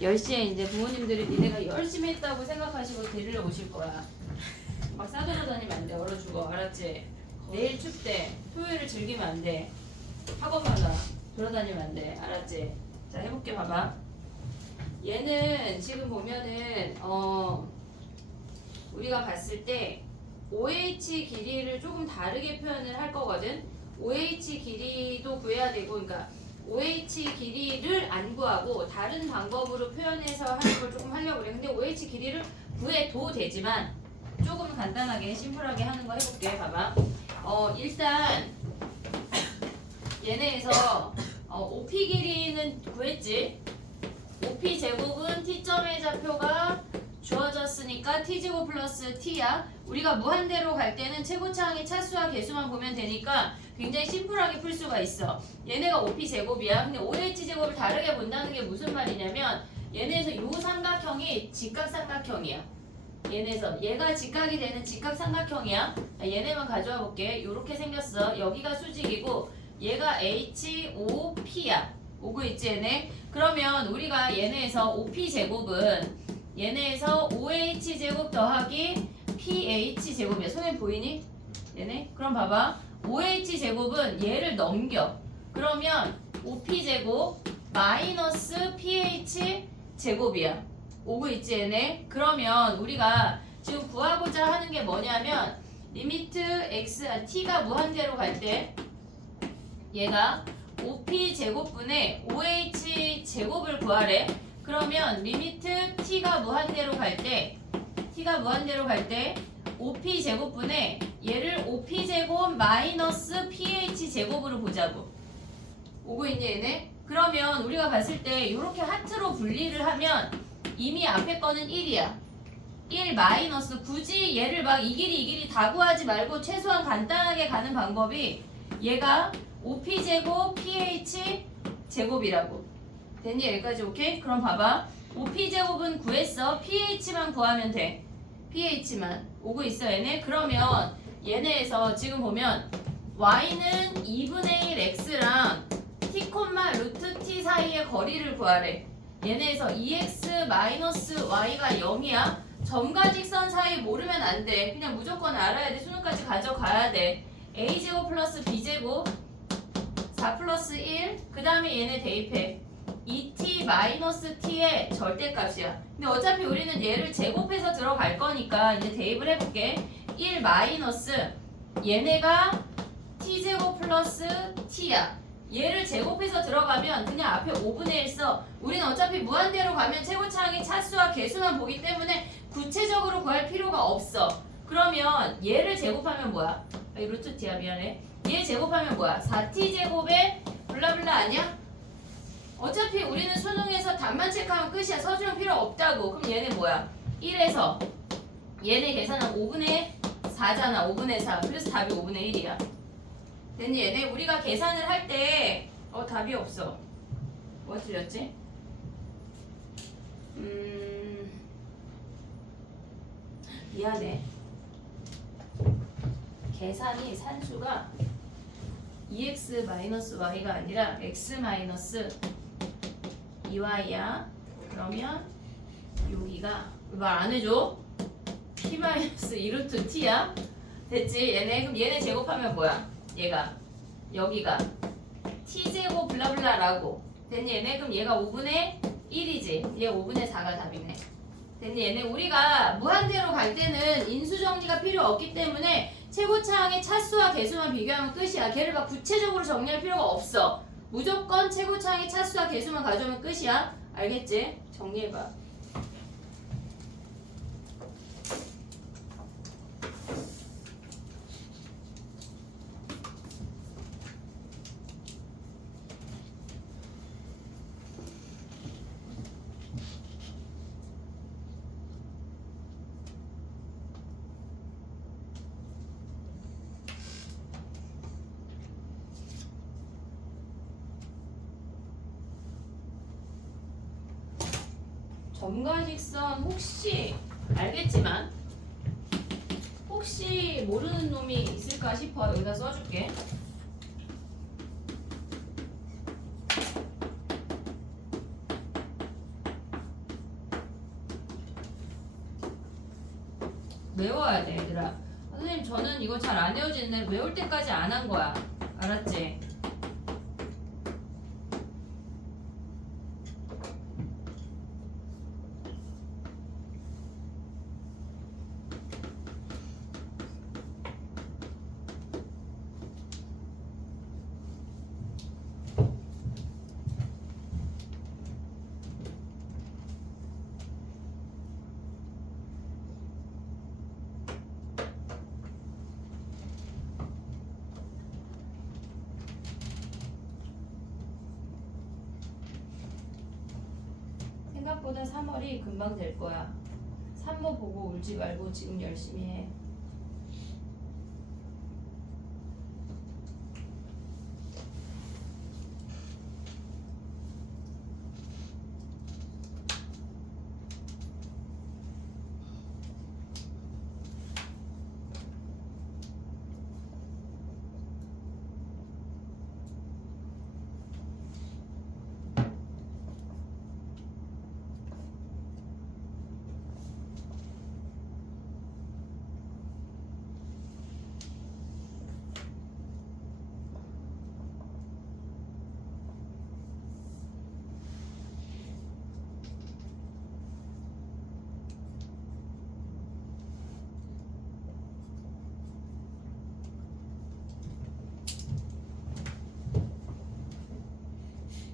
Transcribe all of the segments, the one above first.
10시에 이제 부모님들이 니네가 열심히 했다고 생각하시고 데리러 오실 거야. 막 싸돌아다니면 안 돼. 얼어 죽어. 알았지? 내일 춥대. 토요일을 즐기면 안 돼. 학원마다 돌아다니면 안 돼. 알았지? 자, 해볼게. 봐봐. 얘는 지금 보면은 우리가 봤을 때 OH 길이를 조금 다르게 표현을 할 거거든. OH 길이도 구해야 되고, 그러니까 OH 길이를 안 구하고 다른 방법으로 표현해서 하는 걸 조금 하려고 그래. 근데 OH 길이를 구해도 되지만 조금 간단하게 심플하게 하는 거 해볼게. 봐봐. 일단 얘네에서 OP 길이는 구했지. OP 제곱은 T점의 좌표가 주어졌으니까 T제곱 플러스 T야. 우리가 무한대로 갈 때는 최고차항의 차수와 개수만 보면 되니까 굉장히 심플하게 풀 수가 있어. 얘네가 OP 제곱이야. 근데 OH 제곱을 다르게 본다는 게 무슨 말이냐면 얘네에서 요 삼각형이 직각삼각형이야. 얘네에서 얘가 직각이 되는 직각삼각형이야. 얘네만 가져와 볼게. 요렇게 생겼어. 여기가 수직이고 얘가 HOP야. 오고 있지 얘네? 그러면 우리가 얘네에서 OP 제곱은 얘네에서 OH 제곱 더하기 PH 제곱이야. 손에 보이니? 얘네? 그럼 봐봐. OH 제곱은 얘를 넘겨. 그러면 OP 제곱 마이너스 PH 제곱이야. 오고 있지 얘네? 그러면 우리가 지금 구하고자 하는 게 뭐냐면 리미트 t가 무한대로 갈 때 얘가 OP 제곱분의 OH 제곱을 구하래. 그러면 리미트 t가 무한대로 갈 때 OP 제곱분의 얘를 OP 제곱 마이너스 PH 제곱으로 보자고. 오고 있니 얘네? 그러면 우리가 봤을 때 이렇게 하트로 분리를 하면 이미 앞에 거는 1이야. 1 마이너스 굳이 얘를 막 이 길이 다 구하지 말고 최소한 간단하게 가는 방법이 얘가 OP 제곱 PH 제곱이라고. 됐니? 여기까지 오케이? 그럼 봐봐. OP 제곱은 구했어. PH만 구하면 돼. PH만. 오고 있어 얘네? 그러면 얘네에서 지금 보면 y는 2분의 1 x랑 t, 루트 t 사이의 거리를 구하래. 얘네에서 2x 마이너스 y가 0이야. 점과 직선 사이 모르면 안 돼. 그냥 무조건 알아야 돼. 수능까지 가져가야 돼. a제곱 플러스 b제곱 4 플러스 1. 그 다음에 얘네 대입해. 2t 마이너스 t의 절대값이야. 근데 어차피 우리는 얘를 제곱해서 들어갈 거니까 이제 대입을 해볼게. 1 마이너스 얘네가 t제곱 플러스 t야. 얘를 제곱해서 들어가면 그냥 앞에 5분의 1 써. 우리는 어차피 무한대로 가면 최고차항의 차수와 개수만 보기 때문에 구체적으로 구할 필요가 없어. 그러면 얘를 제곱하면 뭐야? 루트 t야. 미안해. 얘 제곱하면 뭐야? 4t 제곱에 블라블라 아니야? 어차피 우리는 수능에서 답만 체크하면 끝이야. 서술형 필요 없다고. 그럼 얘네 뭐야? 1에서 얘네 계산하면 5분의 4잖아. 5분의 4. 그래서 답이 5분의 1이야. 됐니? 얘네 우리가 계산을 할 때 답이 없어. 뭐 틀렸지? 미안해. 계산이 산수가 2x-y가 아니라 x-2y야. 그러면 여기가 말 안 해줘? p-2루트 t야. 됐지? 얘네 그럼 얘네 제곱하면 뭐야? 얘가 여기가 t제곱 블라블라라고. 됐니? 얘네 그럼 얘가 5분의 1이지. 얘 5분의 4가 답이네. 됐니? 얘네 우리가 무한대로 갈 때는 인수정리가 필요 없기 때문에 최고차항의 차수와 개수만 비교하면 끝이야. 걔를 막 구체적으로 정리할 필요가 없어. 무조건 최고차항의 차수와 개수만 가져오면 끝이야. 알겠지? 정리해봐. 점과 직선 혹시 알겠지만 혹시 모르는 놈이 있을까 싶어. 여기다 써줄게. 외워야 돼 얘들아. 선생님 저는 이거 잘 안 외워지는데 외울 때까지 안 한 거야. 알았지? 생각보다 3월이 금방 될 거야. 산모 보고 울지 말고 지금 열심히 해.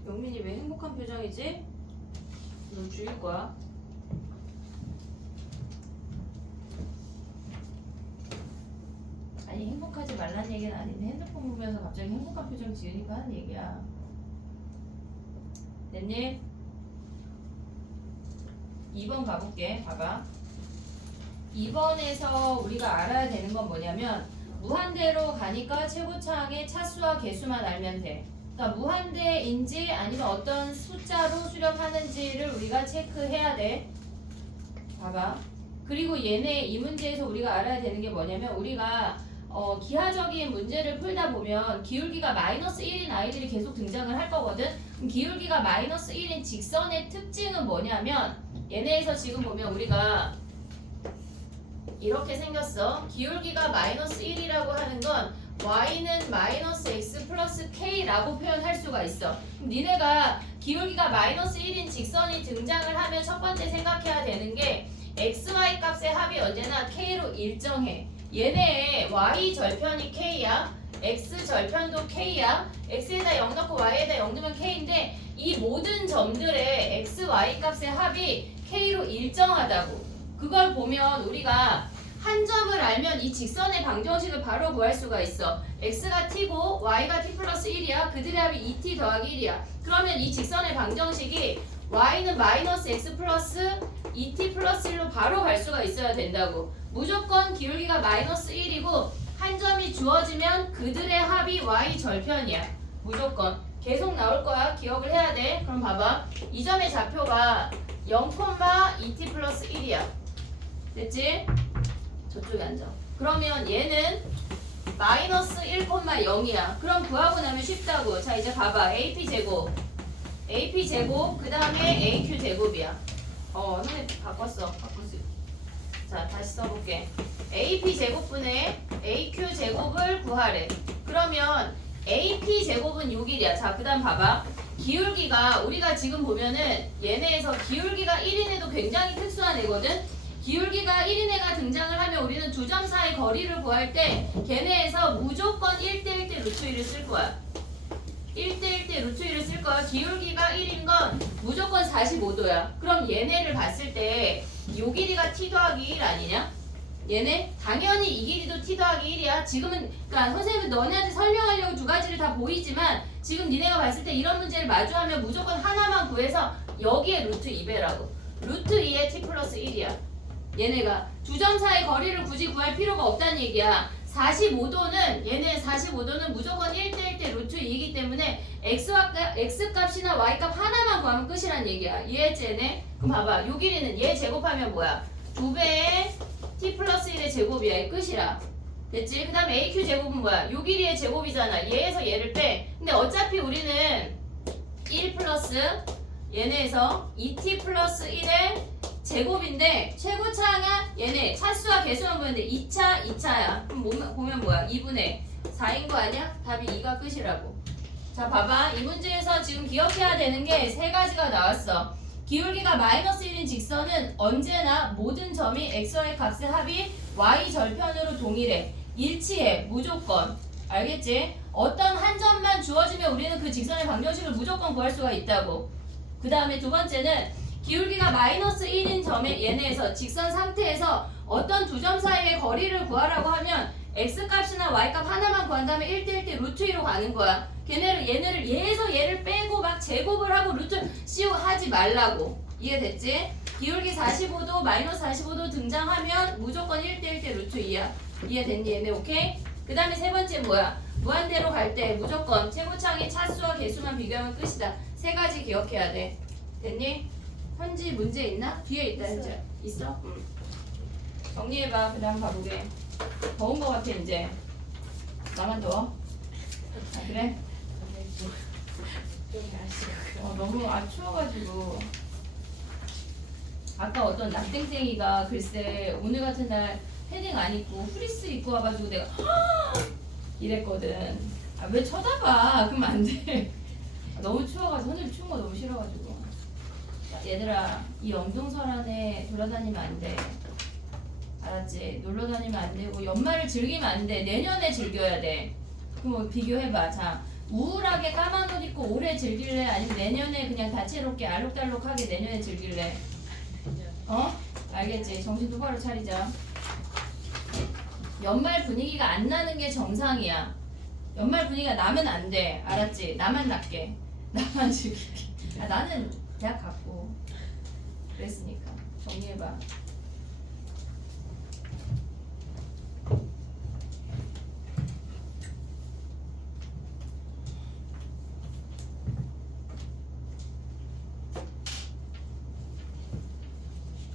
영민이 왜 행복한 표정이지? 넌 죽일 거야. 아니 행복하지 말란 얘기는 아닌데 핸드폰 보면서 갑자기 행복한 표정 지으니까 하는 얘기야. 됐니? 2번 가볼게. 봐봐. 2번에서 우리가 알아야 되는 건 뭐냐면 무한대로 가니까 최고차항의 차수와 개수만 알면 돼. 그러니까 무한대인지 아니면 어떤 숫자로 수렴하는지를 우리가 체크해야 돼. 봐봐. 그리고 얘네 이 문제에서 우리가 알아야 되는 게 뭐냐면 우리가 기하적인 문제를 풀다 보면 기울기가 마이너스 1인 아이들이 계속 등장을 할 거거든. 그럼 기울기가 마이너스 1인 직선의 특징은 뭐냐면 얘네에서 지금 보면 우리가 이렇게 생겼어. 기울기가 마이너스 1이라고 하는 건 y는 마이너스 x 플러스 k라고 표현할 수가 있어. 그럼 니네가 기울기가 마이너스 1인 직선이 등장을 하면 첫 번째 생각해야 되는 게 xy 값의 합이 언제나 k로 일정해. 얘네의 y 절편이 k야. x 절편도 k야. x에다 0 넣고 y에다 0 넣으면 k인데 이 모든 점들의 x, y 값의 합이 k로 일정하다고. 그걸 보면 우리가 한 점을 알면 이 직선의 방정식을 바로 구할 수가 있어. x가 t고 y가 t 플러스 1이야. 그들의 합이 2t 더하기 1이야. 그러면 이 직선의 방정식이 y는 마이너스 x 플러스 2t 플러스 1로 바로 갈 수가 있어야 된다고. 무조건 기울기가 마이너스 1이고 한 점이 주어지면 그들의 합이 y 절편이야. 무조건. 계속 나올 거야. 기억을 해야 돼. 그럼 봐봐. 이 점의 좌표가 0,2t 플러스 1이야. 됐지? 저쪽에 앉아. 그러면 얘는 마이너스 1,0이야. 그럼 구하고 나면 쉽다고. 자 이제 봐봐. AP제곱 그 다음에 AQ제곱이야. 선생님 바꿨어. 자 다시 써볼게. AP제곱분의 AQ제곱을 구하래. 그러면 AP제곱은 6일이야. 자 그 다음 봐봐. 기울기가 우리가 지금 보면은 얘네에서 기울기가 1인 애도 굉장히 특수한 애거든. 기울기가 1인 애가 등장을 하면 우리는 두 점 사이 거리를 구할 때 걔네에서 무조건 1대1대 루트 1을 쓸 거야. 1대1대 루트 1을 쓸 거야. 기울기가 1인 건 무조건 45도야. 그럼 얘네를 봤을 때 요 길이가 t 더하기 1 아니냐? 얘네 당연히 이 길이도 t 더하기 1이야. 지금은 그러니까 선생님은 너네한테 설명하려고 두 가지를 다 보이지만 지금 니네가 봤을 때 이런 문제를 마주하면 무조건 하나만 구해서 여기에 루트 2배라고. 루트 2에 t 플러스 1이야. 얘네가 두 점 사이 거리를 굳이 구할 필요가 없다는 얘기야. 45도는 얘네 45도는 무조건 1대1대 루트 2이기 때문에 x 값이나 y 값 하나만 구하면 끝이란 얘기야. 이해했지 얘네? 그럼 봐봐. 요 길이는 얘 제곱하면 뭐야? 2배의 t 플러스 1의 제곱이야. 이 끝이라. 됐지? 그 다음에 AQ 제곱은 뭐야? 요 길이의 제곱이잖아. 얘에서 얘를 빼. 근데 어차피 우리는 1 플러스 얘네에서 2t 플러스 1의 제곱인데 최고차가 얘네 차수와 개수만 보는데 2차, 2차야. 그럼 보면 뭐야? 2분의 4인 거 아니야? 답이 2가 끝이라고. 자 봐봐. 이 문제에서 지금 기억해야 되는 게 세 가지가 나왔어. 기울기가 마이너스 1인 직선은 언제나 모든 점이 xy 값의 합이 y 절편으로 동일해. 일치해. 무조건. 알겠지? 어떤 한 점만 주어지면 우리는 그 직선의 방정식을 무조건 구할 수가 있다고. 그 다음에 두 번째는 기울기가 마이너스 1인 점의 얘네에서 직선 상태에서 어떤 두 점 사이의 거리를 구하라고 하면 x값이나 y값 하나만 구한 다음에 1대1대 루트 2로 가는 거야. 얘네를 얘에서 얘를 빼고 막 제곱을 하고 루트 씌우 하지 말라고. 이해됐지? 기울기 45도 마이너스 45도 등장하면 무조건 1대1대 루트 2야. 이해됐니 얘네? 오케이? 그 다음에 세 번째 뭐야? 무한대로 갈 때 무조건 최고창의 차수와 개수만 비교하면 끝이다. 세 가지 기억해야 돼. 됐니? 현지 문제 있나? 뒤에 있다 현지. 있어? 응. 정리해봐. 그 다음 가보게. 더운 거 같아 이제. 나만 더워? 아 그래? 너무 추워가지고. 아까 어떤 낙땡땡이가 글쎄 오늘 같은 날 패딩 안 입고 후리스 입고 와가지고 내가 이랬거든. 아 왜 쳐다봐? 그러면 안 돼. 너무 추워가지고 선생님 추운 거 너무 싫어가지고. 얘들아 이 엄동설 안에 돌아다니면 안 돼. 알았지? 놀러 다니면 안 되고 연말을 즐기면 안 돼. 내년에 즐겨야 돼. 그럼 뭐 비교해봐. 자 우울하게 까만 옷 입고 올해 즐길래? 아니면 내년에 그냥 다채롭게 알록달록하게 내년에 즐길래? 어? 알겠지? 정신 똑바로 차리자. 연말 분위기가 안 나는 게 정상이야. 연말 분위기가 나면 안 돼. 알았지? 나만 낫게. 나만 즐기게. 아, 나는 대학 갔고 그랬으니까. 정리해봐.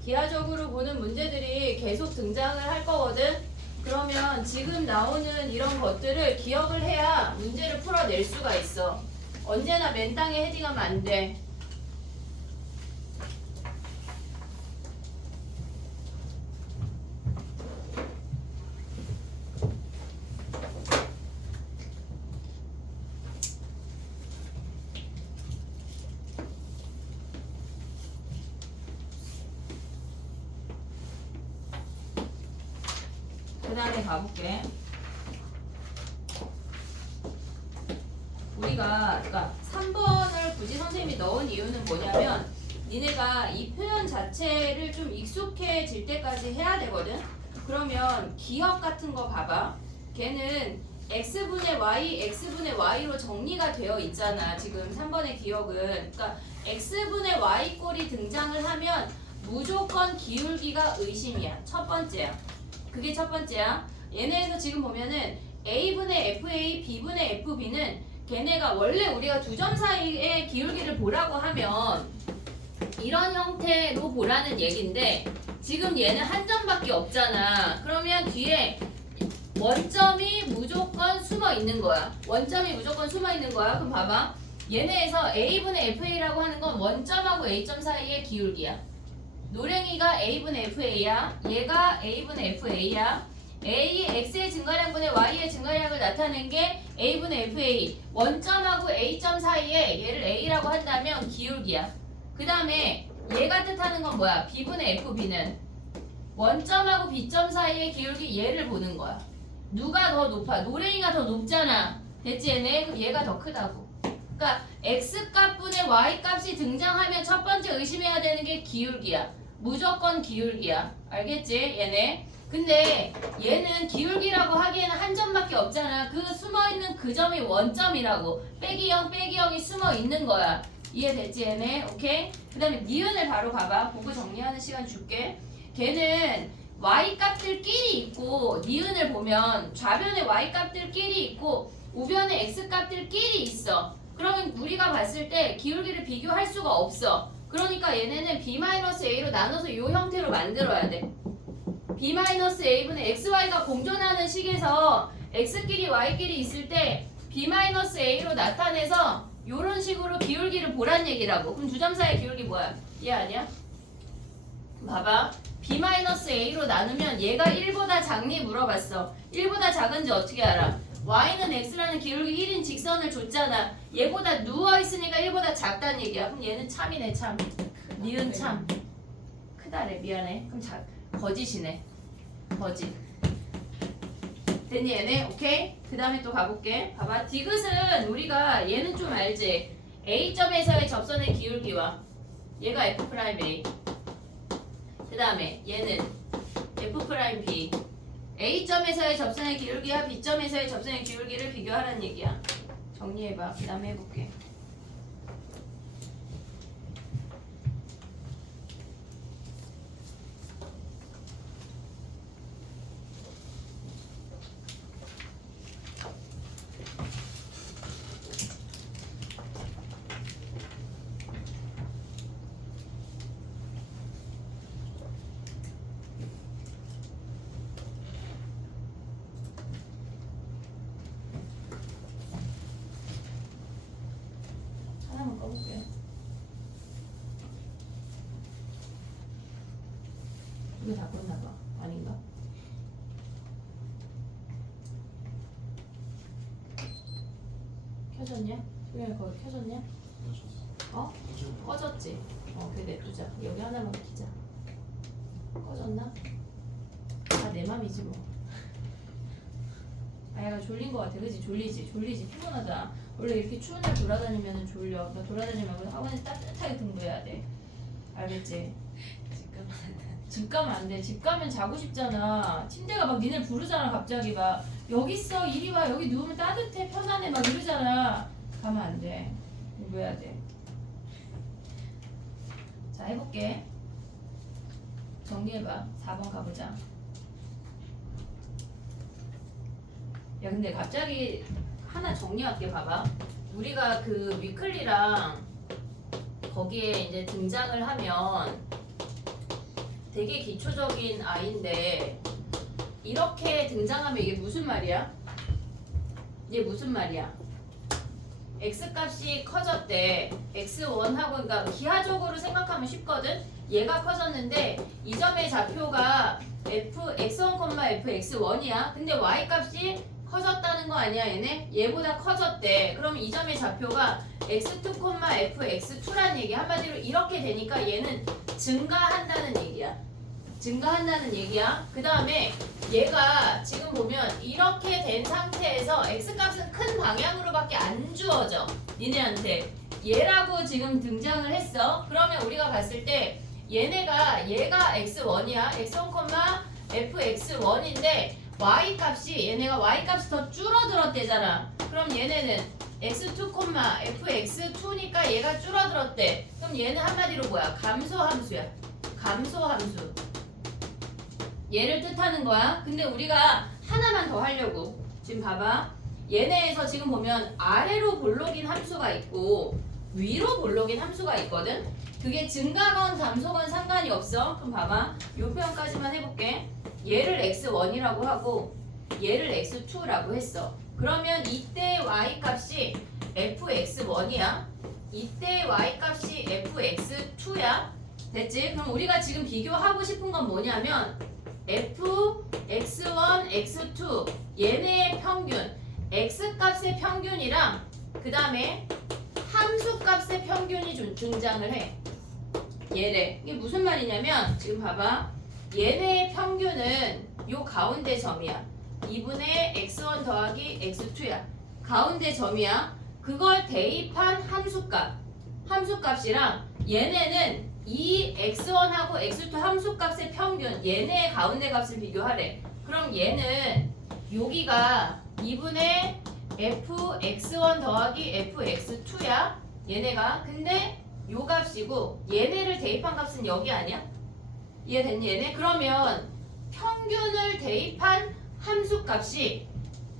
기하적으로 보는 문제들이 계속 등장을 할 거거든. 그러면 지금 나오는 이런 것들을 기억을 해야 문제를 풀어낼 수가 있어. 언제나 맨땅에 헤딩하면 안 돼. 그 다음에 가볼게. 우리가 그러니까 3번을 굳이 선생님이 넣은 이유는 뭐냐면 니네가 이 표현 자체를 좀 익숙해질 때까지 해야 되거든. 그러면 기억 같은 거 봐봐. 걔는 x분의 y, x분의 y로 정리가 되어 있잖아. 지금 3번의 기억은. 그러니까 x분의 y 꼴이 등장을 하면 무조건 기울기가 의심이야. 첫 번째야. 그게 첫 번째야. 얘네에서 지금 보면은 A분의 FA, B분의 FB는 걔네가 원래 우리가 두 점 사이의 기울기를 보라고 하면 이런 형태로 보라는 얘긴데 지금 얘는 한 점밖에 없잖아. 그러면 뒤에 원점이 무조건 숨어 있는 거야. 원점이 무조건 숨어 있는 거야. 그럼 봐봐. 얘네에서 A분의 FA라고 하는 건 원점하고 A점 사이의 기울기야. 노랭이가 A분의 FA야. 얘가 A분의 FA야. A, X의 증가량분의 Y의 증가량을 나타낸 게 A분의 FA. 원점하고 A점 사이에 얘를 A라고 한다면 기울기야. 그 다음에 얘가 뜻하는 건 뭐야? B분의 FB는 원점하고 B점 사이의 기울기 얘를 보는 거야. 누가 더 높아? 노랭이가 더 높잖아. 됐지 얘네? 그럼 얘가 더 크다고. 그러니까 X값분의 Y값이 등장하면 첫 번째 의심해야 되는 게 기울기야. 무조건 기울기야. 알겠지? 얘네. 근데 얘는 기울기라고 하기에는 한 점밖에 없잖아. 그 숨어있는 그 점이 원점이라고. 빼기 0, 빼기 0이 숨어있는 거야. 이해됐지 얘네? 오케이? 그 다음에 니은을 바로 가봐. 보고 정리하는 시간 줄게. 걔는 Y값들끼리 있고 니은을 보면 좌변에 Y값들끼리 있고 우변에 X값들끼리 있어. 그러면 우리가 봤을 때 기울기를 비교할 수가 없어. 그러니까 얘네는 B-A로 나눠서 이 형태로 만들어야 돼. B-A분의 XY가 공존하는 식에서 X끼리 Y끼리 있을 때 B-A로 나타내서 이런 식으로 기울기를 보란 얘기라고. 그럼 두 점 사이의 기울기 뭐야? 얘 아니야? 봐봐. b-a로 나누면 얘가 1보다 작니 물어봤어. 1보다 작은지 어떻게 알아? y는 x라는 기울기 1인 직선을 줬잖아. 얘보다 누워있으니까 1보다 작다는 얘기야. 그럼 얘는 참이네 참. 니은 참. 크다래 미안해. 그럼 거짓이네. 거짓. 됐니 얘네? 오케이? 그 다음에 또 가볼게. 봐봐. 디귿은 우리가 얘는 좀 알지? A점에서의 접선의 기울기와 얘가 F'A. 그 다음에 얘는 F'B. A점에서의 접선의 기울기와 B점에서의 접선의 기울기를 비교하라는 얘기야. 정리해봐. 그 다음에 해볼게. 하나만 꺼볼게. 이거 다 껐나봐. 아닌가? 켜졌냐? 소영이 거기 켜졌냐? 어? 꺼졌지? 그래 냅두자. 여기 하나만 키자. 꺼졌나? 아, 내 맘이지 뭐. 아, 얘가 졸린 거 같아. 그치? 졸리지? 피곤하다. 원래 이렇게 추운 날 돌아다니면 졸려. 그러니까 돌아다니면 학원에 따뜻하게 등교해야 돼. 알겠지? 집 가면 안 돼. 집 가면 자고 싶잖아. 침대가 막 니네 부르잖아. 갑자기 막 여기 있어. 이리 와. 여기 누우면 따뜻해. 편안해. 막 이러잖아. 가면 안 돼. 공부해야 돼. 자, 해볼게. 정리해봐. 4번 가보자. 야, 근데 갑자기 하나 정리할게. 봐봐. 우리가 그 위클리랑 거기에 이제 등장을 하면 되게 기초적인 아이인데 이렇게 등장하면 이게 무슨 말이야? 이게 무슨 말이야? x값이 커졌대. x1하고 그러니까 기하적으로 생각하면 쉽거든. 얘가 커졌는데 이 점의 좌표가 fx1, fx1이야. 근데 y값이 커졌다는 거 아니야 얘네? 얘보다 커졌대. 그럼 이 점의 좌표가 x2, fx2라는 얘기야. 한마디로 이렇게 되니까 얘는 증가한다는 얘기야. 증가한다는 얘기야. 그 다음에 얘가 지금 보면 이렇게 된 상태에서 x값은 큰 방향으로밖에 안 주어져. 니네한테. 얘라고 지금 등장을 했어. 그러면 우리가 봤을 때 얘가 x1이야. x1, fx1인데 y값이 얘네가 y값이 더 줄어들었대잖아. 그럼 얘네는 x2, fx2니까 얘가 줄어들었대. 그럼 얘는 한마디로 뭐야? 감소함수야. 감소함수. 얘를 뜻하는 거야. 근데 우리가 하나만 더 하려고. 지금 봐봐. 얘네에서 지금 보면 아래로 볼록인 함수가 있고 위로 볼록인 함수가 있거든. 그게 증가건 감소건 상관이 없어. 그럼 봐봐. 이 표현까지만 해볼게. 얘를 x1이라고 하고 얘를 x2라고 했어. 그러면 이때 y값이 fx1이야. 이때 y값이 fx2야. 됐지? 그럼 우리가 지금 비교하고 싶은 건 뭐냐면 fx1, x2 얘네의 평균 x값의 평균이랑 그 다음에 함수값의 평균이 등장을 해. 얘래. 이게 무슨 말이냐면 지금 봐봐. 얘네의 평균은 요 가운데 점이야. 2분의 x1 더하기 x2야. 가운데 점이야. 그걸 대입한 함수값이랑 얘네는 이 x1하고 x2 함수값의 평균 얘네의 가운데 값을 비교하래. 그럼 얘는 여기가 2분의 fx1 더하기 fx2야. 얘네가. 근데 요 값이고 얘네를 대입한 값은 여기 아니야? 이해됐니 얘네? 그러면 평균을 대입한 함수값이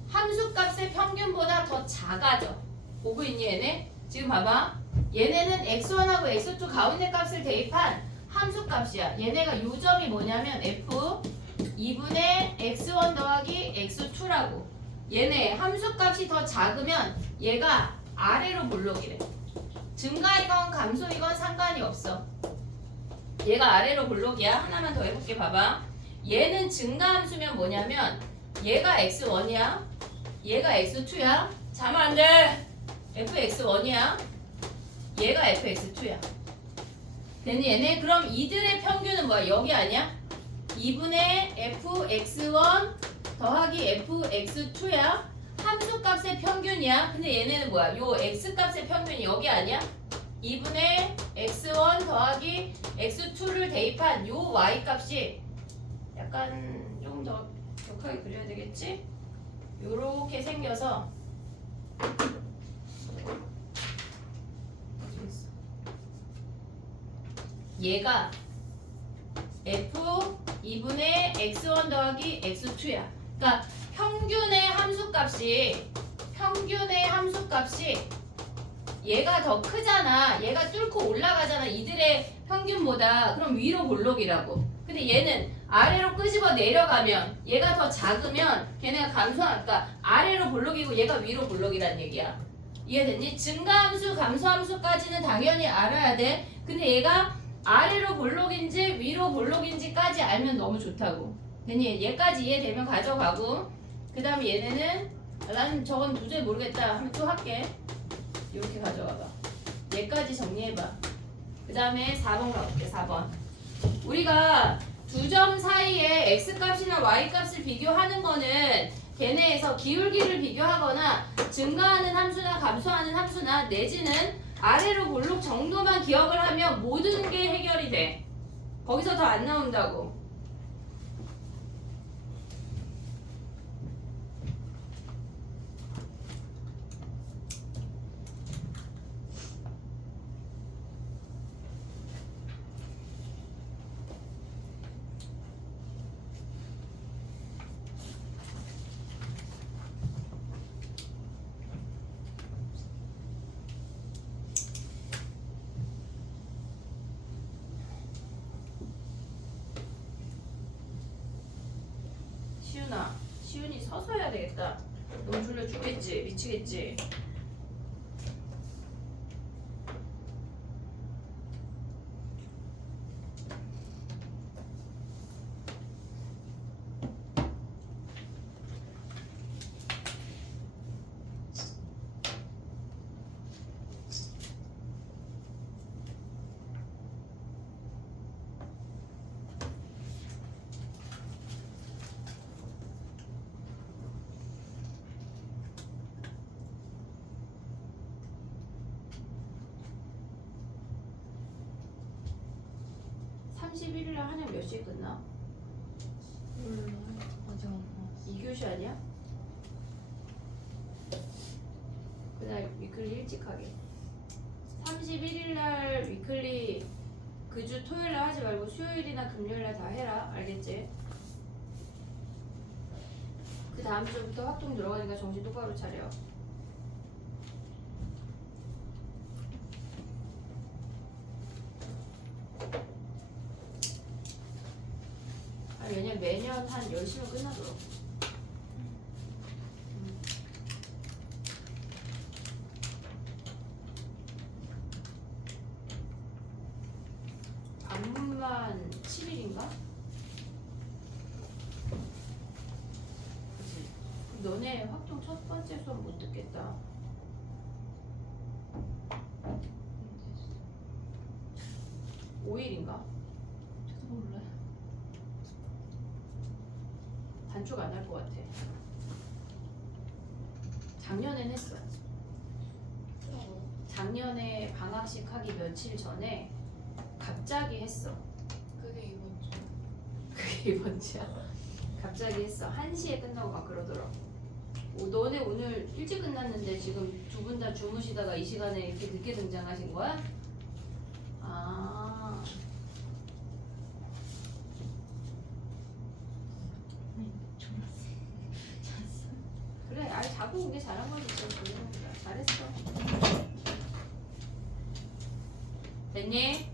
함수값의 평균보다 더 작아져. 보고 있니 얘네? 지금 봐봐. 얘네는 x1하고 x2 가운데 값을 대입한 함수값이야. 얘네가 요 점이 뭐냐면 f 2분의 x1 더하기 x2라고. 얘네 함수값이 더 작으면 얘가 아래로 볼록이래. 증가이건 감소이건 상관이 없어. 얘가 아래로 볼록이야. 하나만 더 해볼게. 봐봐. 얘는 증가함수면 뭐냐면 얘가 x1이야. 얘가 x2야. 자면 안 돼. fx1이야. 얘가 fx2야. 됐니 얘네? 그럼 이들의 평균은 뭐야? 여기 아니야? 2분의 fx1 더하기 fx2야. 함수값의 평균이야. 근데 얘네는 뭐야? 요 x값의 평균이 여기 아니야? 2분의 x1 더하기 x2를 대입한 요 y값이 약간 조금 더 격하게 그려야 되겠지? 요렇게 생겨서 얘가 f 2분의 x1 더하기 x2야. 그러니까 평균의 함수값이 얘가 더 크잖아. 얘가 뚫고 올라가잖아. 이들의 평균보다. 그럼 위로 볼록이라고. 근데 얘는 아래로 끄집어 내려가면 얘가 더 작으면 걔네가 감소하니까 아래로 볼록이고 얘가 위로 볼록이란 얘기야. 이해됐니? 증가함수, 감소함수까지는 당연히 알아야 돼. 근데 얘가 아래로 볼록인지 위로 볼록인지까지 알면 너무 좋다고. 됐니? 얘까지 이해되면 가져가고 그 다음에 얘네는 나는 저건 도저히 모르겠다 하면 또 할게. 이렇게 가져가봐. 얘까지 정리해봐. 그 다음에 4번 가볼게. 4번. 우리가 두 점 사이에 x값이나 y값을 비교하는 거는 걔네에서 기울기를 비교하거나 증가하는 함수나 감소하는 함수나 내지는 아래로 볼록 정도만 기억을 하면 모든 게 해결이 돼. 거기서 더 안 나온다고. 시윤이 서서 해야 되겠다. 너무 졸려 죽겠지? 미치겠지? (31일날) 한약 몇 시에 끝나? 맞아. 2교시 아니야? 그날 위클리 일찍 하게. 31일날 위클리 그 주 토요일날 하지 말고 수요일이나 금요일날 다 해라. 알겠지? 그 다음 주부터 활동 들어가니까 정신 똑바로 차려. 왜냐면 매년 한 10시면 끝나더라고. 방문만 7일인가? 그치? 너네 활동 첫 번째 수업 못 듣겠다. 네. 5일인가? 저도 몰라요. 단축 안 할 것 같아. 작년엔 했어. 작년에 방학식 하기 며칠 전에 갑자기 했어. 그게 이번 주. 그게 이번 주야. 갑자기 했어. 1시에 끝나고 막 그러더라고. 너네 오늘 일찍 끝났는데 지금 두 분 다 주무시다가 이 시간에 이렇게 늦게 등장하신 거야? 아. 그래, 아예 자고 온 게 잘한 거지. 진짜 잘했어. 됐니?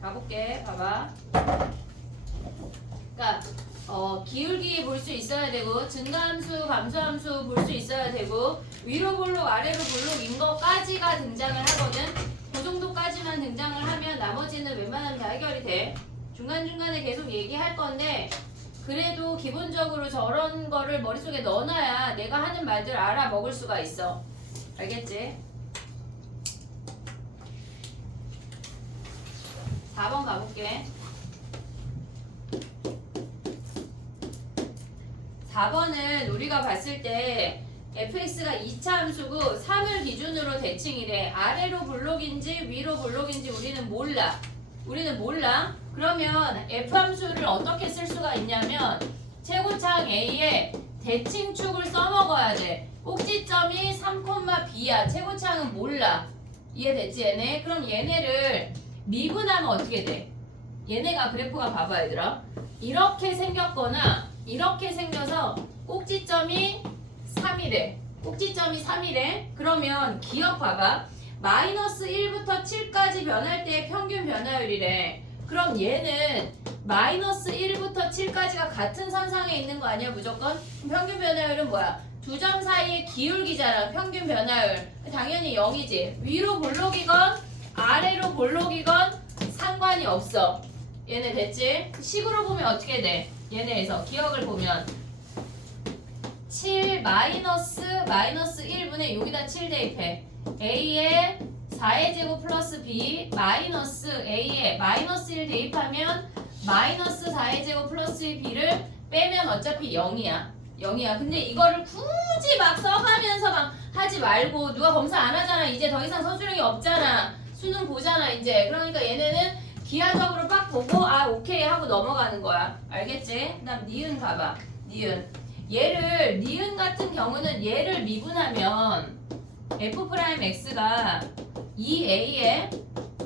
가볼게. 봐봐. 그러니까 기울기 볼 수 있어야 되고 증가함수, 감소함수 볼 수 있어야 되고 위로 볼록, 아래로 볼록인 거까지가 등장을 하거든. 그 정도까지만 등장을 하면 나머지는 웬만하면 다 해결이 돼. 중간중간에 계속 얘기할 건데 그래도 기본적으로 저런 거를 머릿속에 넣어놔야 내가 하는 말들 알아먹을 수가 있어. 알겠지? 4번 가볼게. 4번은 우리가 봤을 때 fx가 2차 함수고 3을 기준으로 대칭이래. 아래로 블록인지 위로 블록인지 우리는 몰라. 그러면 f 함수를 어떻게 쓸 수가 있냐면 최고창 a에 대칭축을 써먹어야 돼. 꼭지점이 3,b야. 최고창은 몰라. 이해됐지 얘네? 그럼 얘네를 미분하면 어떻게 돼? 얘네가 그래프가 봐봐 얘들아. 이렇게 생겼거나 이렇게 생겨서 꼭지점이 3이래. 그러면 기억 봐봐. 마이너스 1부터 7까지 변할 때의 평균 변화율이래. 그럼 얘는 마이너스 1부터 7까지가 같은 선상에 있는 거 아니야 무조건? 평균 변화율은 뭐야? 두 점 사이의 기울기잖아. 평균 변화율. 당연히 0이지. 위로 볼록이건 아래로 볼록이건 상관이 없어. 얘네 됐지? 식으로 보면 어떻게 돼? 얘네에서 기억을 보면 7 마이너스 1분의 여기다 7 대입해. a에 4의 제곱 플러스 b 마이너스 a에 마이너스 1 대입하면 마이너스 4의 제곱 플러스 b를 빼면 어차피 0이야. 근데 이거를 굳이 막 써가면서 막 하지 말고 누가 검사 안 하잖아. 이제 더 이상 서술형이 없잖아. 수능 보잖아 이제. 그러니까 얘네는 기하적으로 빡 보고 아 오케이 하고 넘어가는 거야. 알겠지? 그 다음 니은 가봐. 얘를 니은 같은 경우는 얘를 미분하면 f'x가 2a에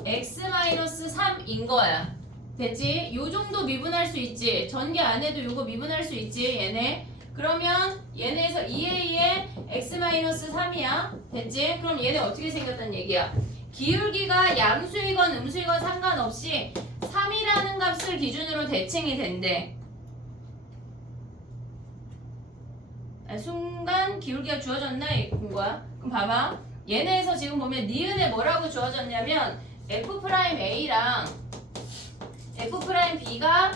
x-3인 거야. 됐지? 요 정도 미분할 수 있지. 전개 안 해도 요거 미분할 수 있지 얘네. 그러면 얘네에서 2a에 x-3이야. 됐지? 그럼 얘네 어떻게 생겼단 얘기야? 기울기가 양수이건 음수이건 상관없이 3이라는 값을 기준으로 대칭이 된대. 순간 기울기가 주어졌나? 본 거야. 그럼 봐봐. 얘네에서 지금 보면 니은에 뭐라고 주어졌냐면 f'a랑 f'b가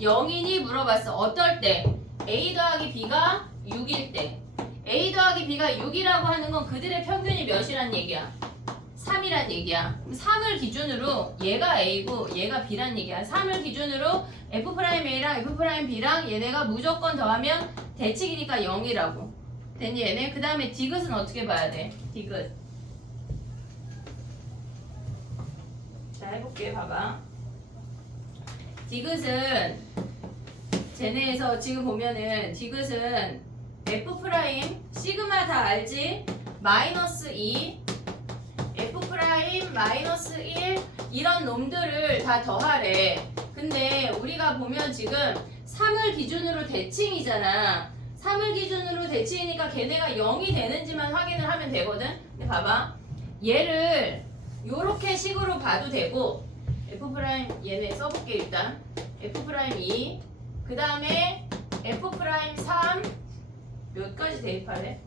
0이니 물어봤어. 어떨 때? a 더하기 b가 6일 때. a 더하기 b가 6이라고 하는 건 그들의 평균이 몇이란 얘기야? 3이란 얘기야. 그럼 3을 기준으로 얘가 a고 얘가 b란 얘기야. 3을 기준으로 f'a랑 f'b랑 얘네가 무조건 더하면 대칭이니까 0이라고. 됐니 얘네? 그 다음에 디귿은 어떻게 봐야 돼? 디귿. 자 해볼게. 봐봐. 디귿은 쟤네에서 지금 보면은 디귿은 f' 시그마 다 알지? 마이너스 2 f' 마이너스 1 이런 놈들을 다 더하래. 근데 우리가 보면 지금 3을 기준으로 대칭이잖아. 3을 기준으로 대칭이니까 걔네가 0이 되는지만 확인을 하면 되거든. 근데 봐봐. 얘를 요렇게 식으로 봐도 되고 f' 얘네 써볼게 일단. f'2 그 다음에 f'3 몇 가지 대입하래?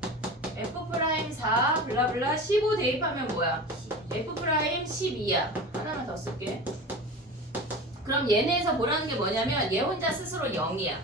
f'4 블라블라 15 대입하면 뭐야? f'12야. 하나만 더 쓸게. 그럼 얘네에서 보라는 게 뭐냐면 얘 혼자 스스로 0이야.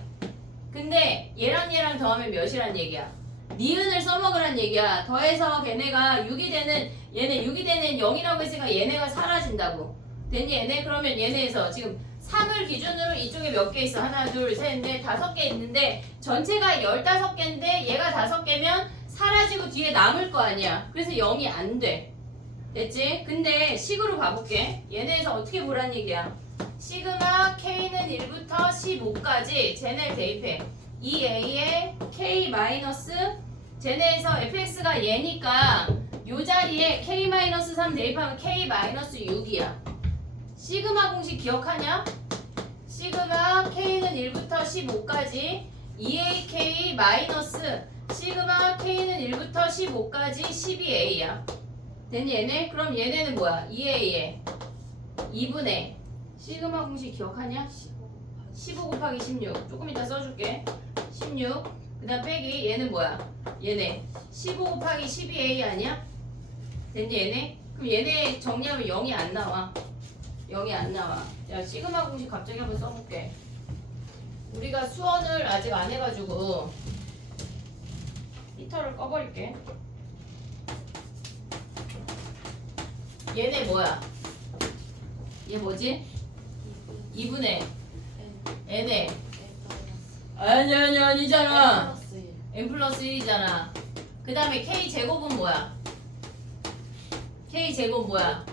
근데 얘랑 더하면 몇이란 얘기야? 니은을 써먹으란 얘기야. 더해서 걔네가 6이 되는 얘네 6이 되는 0이라고 했으니까 얘네가 사라진다고. 됐니 얘네? 그러면 얘네에서 지금 3을 기준으로 이쪽에 몇 개 있어? 하나, 둘, 셋, 넷, 5개 있는데 전체가 15개인데 얘가 5개면 사라지고 뒤에 남을 거 아니야. 그래서 0이 안 돼. 됐지? 근데 식으로 봐볼게. 얘네에서 어떻게 보란 얘기야? 시그마 k는 1부터 15까지 쟤네 대입해. 2a에 k 마이너스 쟤네에서 fx가 얘니까 요 자리에 k-3 대입하면 k-6이야. 시그마 공식 기억하냐? 시그마 k는 1부터 15까지 2ak 마이너스 시그마 k는 1부터 15까지 12a야. 됐니 얘네? 그럼 얘네는 뭐야? 2a에 2분의 시그마 공식 기억하냐? 15 곱하기 16 조금 이따 써줄게. 16 그 다음 빼기 얘는 뭐야? 얘네 15 곱하기 12a 아니야? 됐니 얘네? 그럼 얘네 정리하면 0이 안 나와. 0이 안 나와. 야, 시그마 공식 갑자기 한번 써볼게. 우리가 수원을 아직 안 해가지고 히터를 꺼버릴게. 얘네 뭐야? 얘 뭐지? 2분의 n에 아니잖아. n 플러스 1이잖아. 그 다음에 k 제곱은 뭐야? k 제곱 뭐야?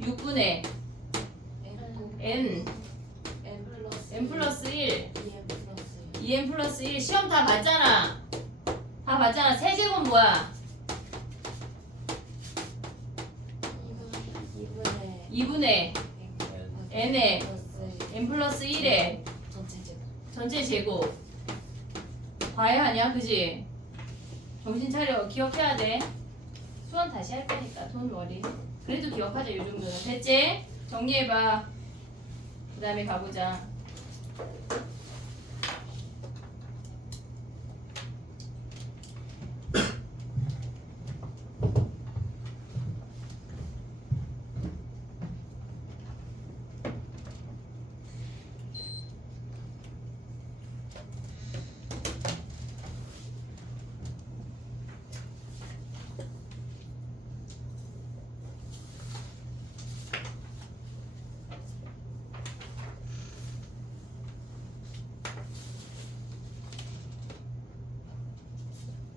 6분의 n 플러스 1 2n 플러스 1 시험 다 봤잖아. 다 봤잖아. 세제곱 뭐야? 2분의 n에 n 플러스 1에 전체 제곱. 과외하냐 그지? 정신 차려. 기억해야 돼. 수원 다시 할 거니까 돈 워리. 그래도 기억하자. 이 정도는 됐지? 정리해봐. 그 다음에 가보자.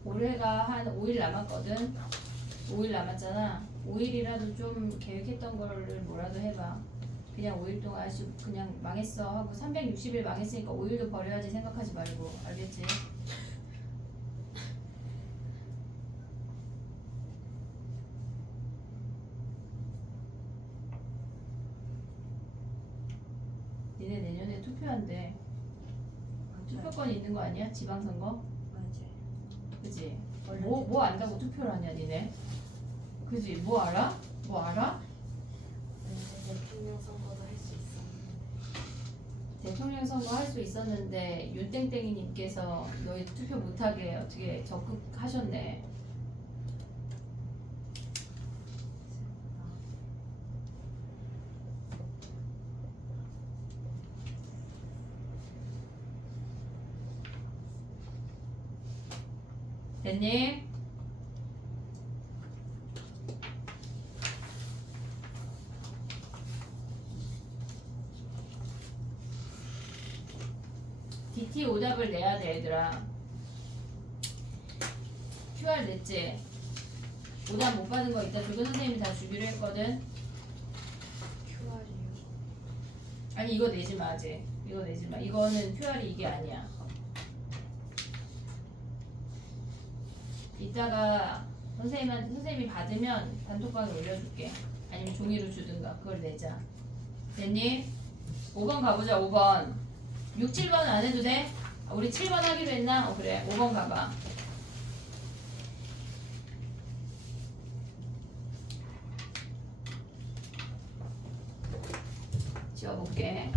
올해가 한 5일 남았거든. 5일 남았잖아. 5일이라도 좀 계획했던 거를 뭐라도 해봐. 그냥 5일 동안 그냥 망했어 하고 360일 망했으니까 5일도 버려야지 생각하지 말고. 알겠지? 니네 내년에 투표한대. 투표권 있는 거 아니야? 지방선거? 그지? 뭐 안다고 투표를 하냐 니네? 그지? 뭐 알아? 뭐 알아? 대통령 선거도 할 수 있었는데. 대통령 선거 할 수 있었는데 윤땡땡이님께서 너희 투표 못하게 어떻게 적극하셨네. 됐니? DT 오답을 내야 돼 얘들아. QR 냈지? 오답 못 받은 거 있다. 조교 선생님이 다 주기로 했거든. QR이요. 아니 이거 내지 마 아직. 이거 내지 마. 이거는 QR이 이게 아니야. 이따가 선생님이 받으면 단톡방에 올려줄게. 아니면 종이로 주든가. 그걸 내자. 됐니? 5번 가보자. 5번. 6, 7번은 안 해도 돼? 아, 우리 7번 하기로 했나? 그래. 5번 가봐. 지워볼게.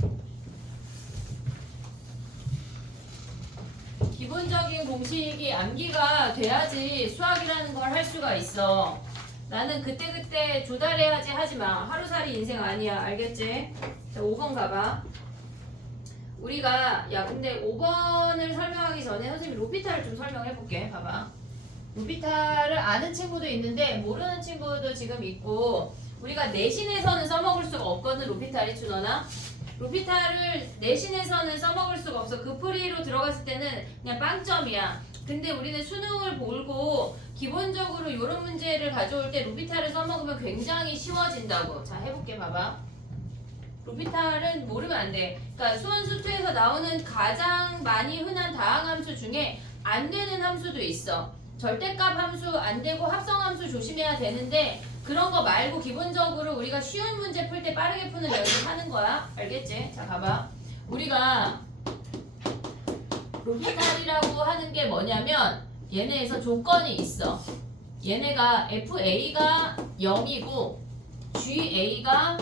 기본적인 공식이 암기가 돼야지 수학이라는 걸 할 수가 있어. 나는 그때그때 조달해야지 하지마. 하루살이 인생 아니야. 알겠지? 자, 5번 가봐. 우리가 근데 5번을 설명하기 전에 선생님이 로피탈을 좀 설명해볼게. 봐봐. 로피탈을 아는 친구도 있는데 모르는 친구도 지금 있고, 우리가 내신에서는 써먹을 수가 없거든. 로피탈이 준원아. 로피탈을 내신에서는 써먹을 수가 없어. 그 풀이로 들어갔을 때는 그냥 빵점이야. 근데 우리는 수능을 보고 기본적으로 이런 문제를 가져올 때 로피탈을 써먹으면 굉장히 쉬워진다고. 자, 해볼게. 봐봐. 로피탈은 모르면 안 돼. 그러니까 수원수투에서 나오는 가장 많이 흔한 다항함수 중에 안 되는 함수도 있어. 절대값 함수 안 되고 합성함수 조심해야 되는데, 그런 거 말고 기본적으로 우리가 쉬운 문제 풀 때 빠르게 푸는 연습하는 거야. 알겠지? 자, 봐봐. 우리가 로피탈이라고 하는 게 뭐냐면 얘네에서 조건이 있어. 얘네가 FA가 0이고 GA가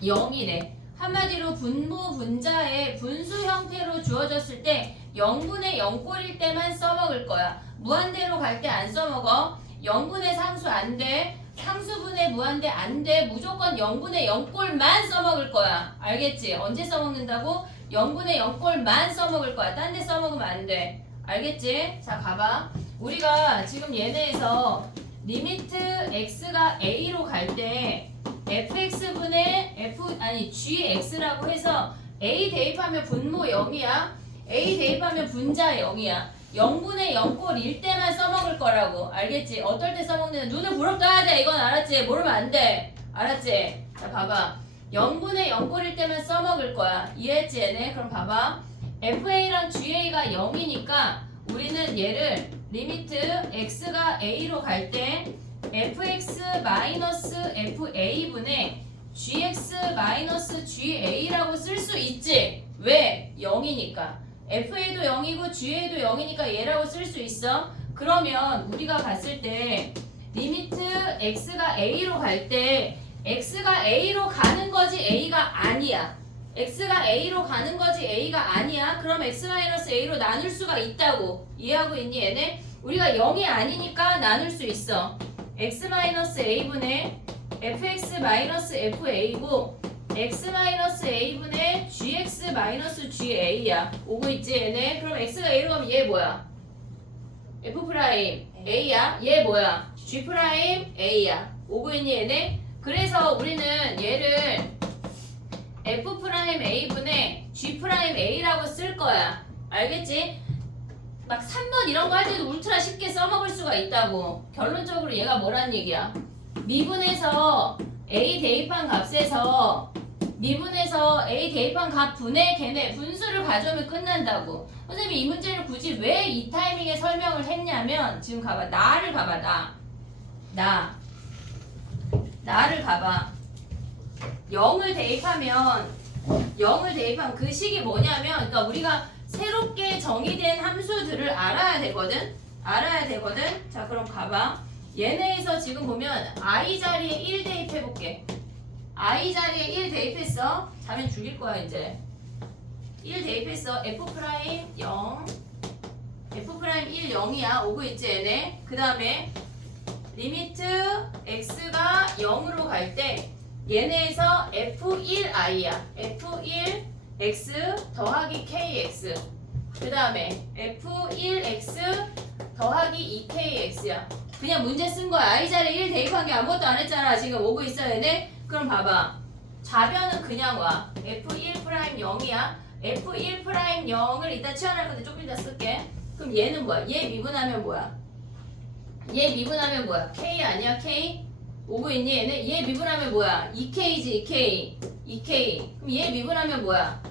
0이래. 한마디로 분모 분자의 분수 형태로 주어졌을 때 0분의 0꼴일 때만 써먹을 거야. 무한대로 갈 때 안 써먹어. 0분의 상수 안 돼. 상수분해 무한대 안 돼. 무조건 0분의 0꼴만 써먹을 거야. 알겠지? 언제 써먹는다고? 0분의 0꼴만 써먹을 거야. 딴 데 써먹으면 안 돼. 알겠지? 자, 가봐. 우리가 지금 얘네에서 리미트 x가 a로 갈 때 fx분의 gx라고 해서 a 대입하면 분모 0이야. a 대입하면 분자 0이야. 0분의 0꼴일 때만 써먹을 거라고. 알겠지? 어떨 때 써먹는 눈을 부릅떠야 돼. 이건 알았지? 모르면 안 돼. 알았지? 자, 봐봐. 0분의 0꼴일 때만 써먹을 거야. 이해했지, 얘네? 그럼 봐봐. fa랑 ga가 0이니까 우리는 얘를 리미트 x가 a로 갈 때 fx fa분의 gx ga라고 쓸 수 있지. 왜? 0이니까. fa도 0이고 ga도 0이니까 얘라고 쓸 수 있어. 그러면 우리가 봤을 때 리미트 x가 a로 갈 때 x가 a로 가는 거지 a가 아니야. x가 a로 가는 거지 a가 아니야. 그럼 x-a로 나눌 수가 있다고. 이해하고 있니 얘네? 우리가 0이 아니니까 나눌 수 있어. x-a분의 fx-fa고 x-a분의 gx-ga야. 오고 있지 얘네? 그럼 x가 a로 가면 얘 뭐야? f'a야. 얘 뭐야? g'a야. 오고 있니 얘네? 그래서 우리는 얘를 f'a분의 g'a라고 쓸 거야. 알겠지? 막 3번 이런 거 할 때도 울트라 쉽게 써먹을 수가 있다고. 결론적으로 얘가 뭐란 얘기야? 미분에서 a 대입한 값에서 미분에서 a 대입한 값 분의 걔네 분수를 가져오면 끝난다고. 선생님이 이 문제를 굳이 왜 이 타이밍에 설명을 했냐면 지금 가봐. 나를 가봐. 나를 가봐. 0을 대입하면 그 식이 뭐냐면 그러니까 우리가 새롭게 정의된 함수들을 알아야 되거든. 자, 그럼 가봐. 얘네에서 지금 보면 i 자리에 1 대입해볼게. i 자리에 1 대입했어. 자면 죽일 거야 이제. 1 대입했어. f' 0 f'1 0이야. 오고 있지 얘네. 그 다음에 리미트 x가 0으로 갈 때 얘네에서 f1i야. f1 x 더하기 kx. 그 다음에 f1x 더하기 2kx야. 그냥 문제 쓴 거야. i 자리에 1 대입한 게 아무것도 안 했잖아. 지금 오고 있어 얘네. 그럼 봐봐. 좌변은 그냥 와. f1' 0이야. f1' 0을 이따 치환할 건데 조금 이따 쓸게. 그럼 얘는 뭐야? 얘 미분하면 뭐야? k 아니야? k? 오고 있니 얘네? 얘 미분하면 뭐야? 2k지 2k. 그럼 얘 미분하면 뭐야?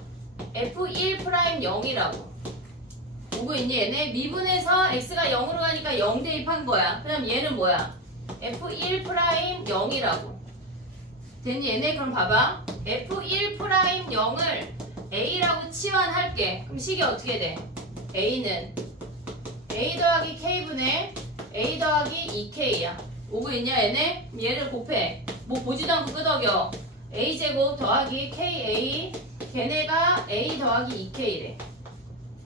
f1' 0이라고. 오고 있니 얘네? 미분해서 x가 0으로 가니까 0 대입한 거야. 그럼 얘는 뭐야? f1' 0이라고. 됐니 얘네? 그럼 봐봐. f1' 0을 a라고 치환할게. 그럼 식이 어떻게 돼? a는 a 더하기 k분의 a 더하기 2k야. 오고 있냐 얘네? 그럼 얘를 곱해. 뭐 보지도 않고 끄덕여. a제곱 더하기 ka 걔네가 a 더하기 2k래.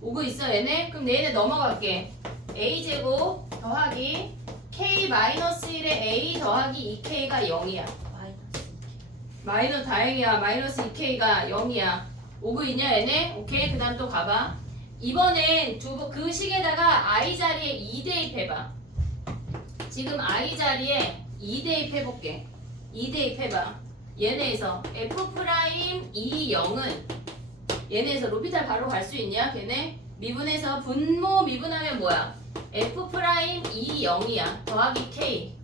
오고 있어 얘네? 그럼 얘네 넘어갈게. a제곱 더하기 k-1의 a 더하기 2k가 0이야. 마이너스 다행이야. 마이너스 2k가 0이야. 오고 있냐 얘네? 오케이. 그 다음 또 가봐. 이번엔 그 식에다가 i 자리에 2 대입해봐. 지금 i 자리에 2 대입해볼게. 2 대입해봐. 얘네에서 f'2 0은 얘네에서 로피탈 바로 갈 수 있냐? 걔네? 미분해서 분모 미분하면 뭐야? f'2 0이야. 더하기 k.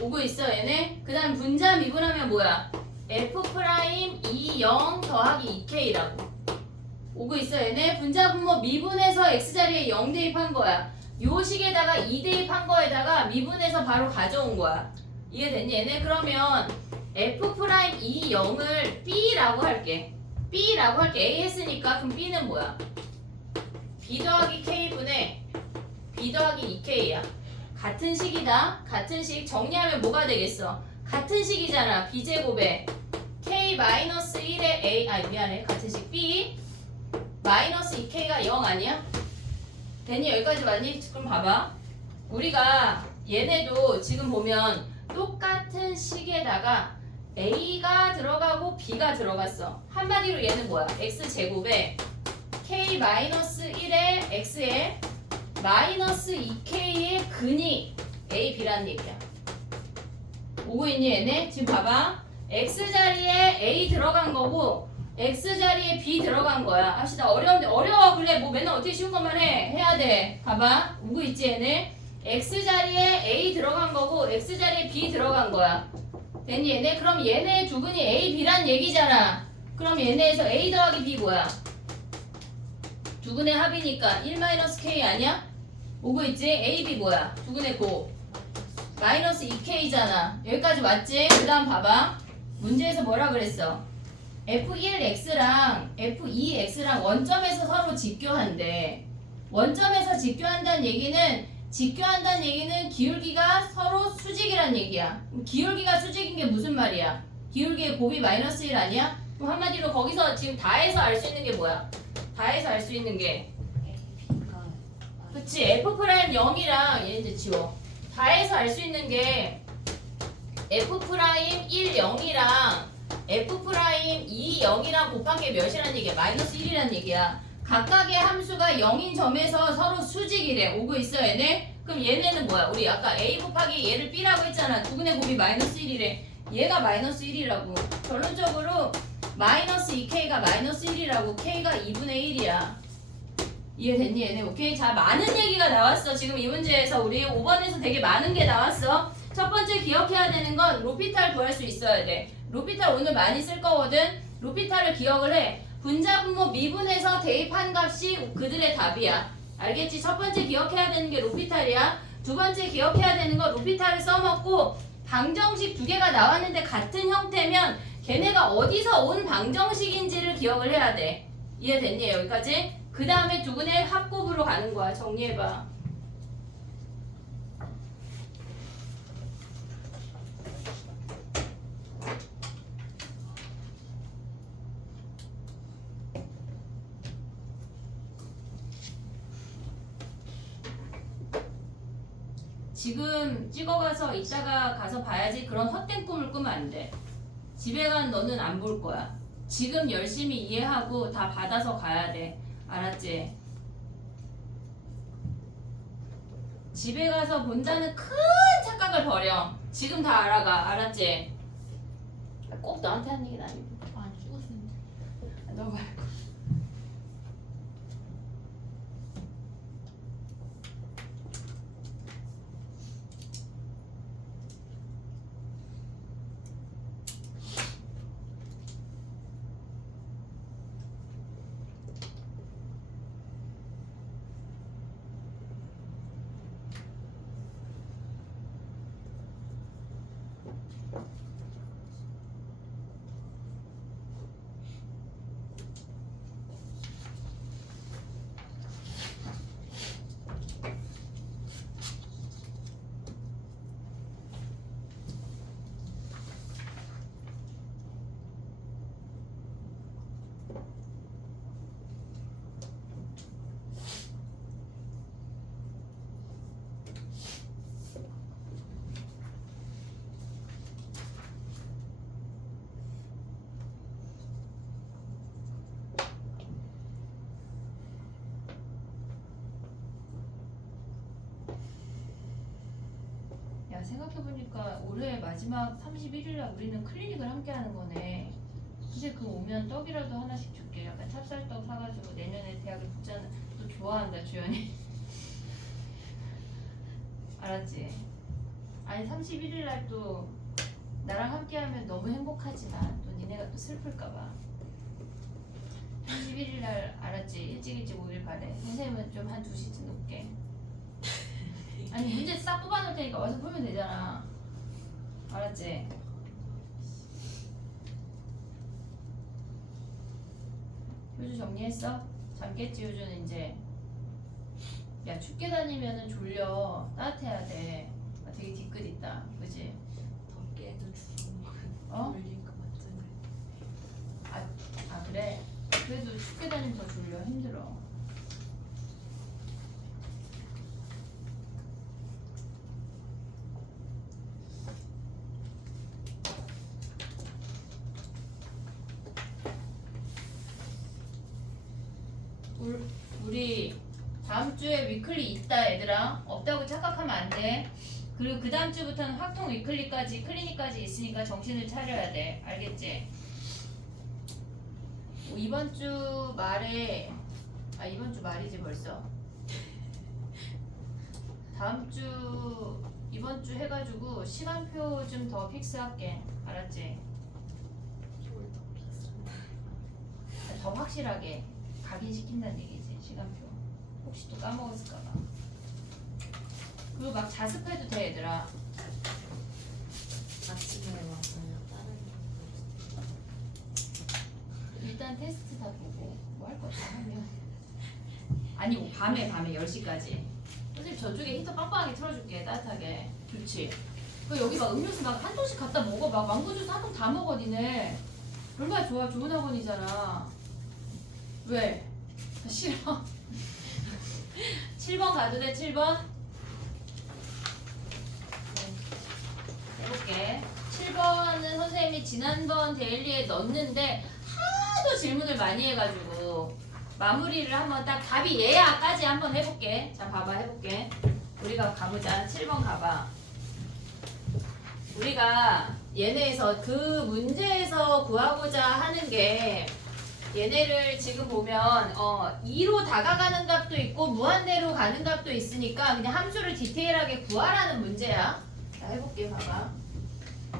오고 있어 얘네? 그 다음 분자 미분하면 뭐야? f'2 0 더하기 2k라고. 오고 있어 얘네? 분자 분모 미분해서 x자리에 0 대입한 거야. 요 식에다가 2 대입한 거에다가 미분해서 바로 가져온 거야. 이해됐니 얘네? 그러면 f'2 0을 b라고 할게. b라고 할게. a 했으니까 그럼 b는 뭐야? b 더하기 k분의 b 더하기 2k야. 같은 식이다. 같은 식. 정리하면 뭐가 되겠어? 같은 식이잖아. b제곱에 k-1의 a 미안해. 같은 식 b 마이너스 2k가 0 아니야? 됐니? 여기까지 왔니? 그럼 봐봐. 우리가 얘네도 지금 보면 똑같은 식에다가 A가 들어가고 B가 들어갔어. 한마디로 얘는 뭐야? X제곱에 K-1의 X에 마이너스 2K의 근이 A, B라는 얘기야. 오고 있니 얘네? 지금 봐봐. X자리에 A 들어간 거고 X자리에 B 들어간 거야. 합시다. 어려운데 어려워. 그래 뭐 맨날 어떻게 쉬운 것만 해야 돼. 봐봐. 오고 있지 얘네? X자리에 A 들어간 거고 X자리에 B 들어간 거야. 됐니 얘네? 그럼 얘네 두근이 A, B란 얘기잖아. 그럼 얘네에서 A 더하기 B 뭐야? 두근의 합이니까 1-K 아니야? 오고 있지? A, B 뭐야? 두근의 고 마이너스 2K잖아. 여기까지 맞지? 그 다음 봐봐. 문제에서 뭐라 그랬어? F1X랑 F2X랑 원점에서 서로 직교한대. 원점에서 직교한다는 얘기는 기울기가 서로 수직이란 얘기야. 기울기가 수직인 게 무슨 말이야? 기울기의 곱이 마이너스 1 아니야? 그럼 한마디로 거기서 지금 다해서 알 수 있는 게 뭐야? 다해서 알 수 있는 게 그치 F'0이랑 얘 이제 지워. 다해서 알 수 있는 게 F'1 0이랑 F'2 0이랑 곱한 게 몇이란 얘기야? 마이너스 1이란 얘기야. 각각의 함수가 0인 점에서 서로 수직이래. 오고 있어 얘네? 그럼 얘네는 뭐야? 우리 아까 A 곱하기 얘를 B라고 했잖아. 두근의 곱이 마이너스 1이래. 얘가 마이너스 1이라고. 결론적으로 마이너스 2K가 마이너스 1이라고. K가 2분의 1이야. 이해됐니 얘네? 오케이? 자, 많은 얘기가 나왔어. 지금 이 문제에서 우리 5번에서 되게 많은 게 나왔어. 첫 번째 기억해야 되는 건 로피탈 구할 수 있어야 돼. 로피탈 오늘 많이 쓸 거거든. 로피탈을 기억을 해. 분자분모 미분에서 대입한 값이 그들의 답이야. 알겠지? 첫 번째 기억해야 되는 게 로피탈이야. 두 번째 기억해야 되는 건 로피탈을 써먹고 방정식 두 개가 나왔는데 같은 형태면 걔네가 어디서 온 방정식인지를 기억을 해야 돼. 이해됐니? 여기까지? 그 다음에 두근의 합곱으로 가는 거야. 정리해봐. 지금 찍어가서 이따가 가서 봐야지. 그런 헛된 꿈을 꾸면 안 돼. 집에 간 너는 안 볼 거야. 지금 열심히 이해하고 다 받아서 가야 돼. 알았지? 집에 가서 본다는 큰 착각을 버려. 지금 다 알아가. 알았지? 꼭 너한테 하는 얘기는 아닙니다. 안 죽었는데. 너 말고. 야, 생각해보니까 올해 마지막 31일날 우리는 클리닉을 함께 하는 거네. 이제 그 오면 떡이라도 하나씩 줄게. 약간 찹쌀떡 사가지고 내년에 대학을 붙자는. 또 좋아한다 주연이. 알았지? 아니 31일날 또 나랑 함께 하면 너무 행복하지만 또 니네가 또 슬플까봐. 31일날 알았지? 일찍 오길 바래. 선생님은 좀 한 2시쯤 올게. 아니 문제 싹 뽑아놓을 테니까 와서 풀면 되잖아. 알았지? 효주 정리했어? 잠겠지 효주는 이제. 야 춥게 다니면은 졸려. 따뜻해야 돼. 아, 되게 뒤끝 있다. 그지? 덕계도 주는 어? 졸린 거 맞잖아요. 아 그래? 그래도 춥게 다니면 더 졸려. 힘들어. 우리 다음 주에 위클리 있다 얘들아. 없다고 착각하면 안 돼. 그리고 그 다음 주부터는 확통 위클리까지 클리닉까지 있으니까 정신을 차려야 돼. 알겠지? 이번 주 말에 이번 주 말이지 벌써. 다음 주 이번 주 해가지고 시간표 좀 더 픽스할게. 알았지? 더 확실하게 각인시킨다는 얘기지. 시간표. 혹시 또 까먹었을까봐. 그리고 막 자습해도 돼 얘들아. 아침에 왔어요. 다른 일단 테스트 다 보고 뭐 할 거 다 하면 아니 뭐 밤에 10시까지 선생님 저쪽에 히터 빵빵하게 틀어줄게. 따뜻하게. 좋지. 그 여기 막 음료수 막 한 통씩 갖다 먹어. 막 망고 주스 한 통 다 먹어 니네. 얼마나 좋아. 좋은 학원이잖아. 왜? 싫어. 7번 가도 돼. 7번 해볼게. 7번은 선생님이 지난번 데일리에 넣었는데 하도 질문을 많이 해가지고 마무리를 한번 딱 답이 얘야까지 한번 해볼게. 자 봐봐 해볼게. 우리가 가보자. 7번 가봐. 우리가 얘네에서 그 문제에서 구하고자 하는 게 얘네를 지금 보면 2로 다가가는 값도 있고 무한대로 가는 값도 있으니까 그냥 함수를 디테일하게 구하라는 문제야. 자 해볼게. 봐봐.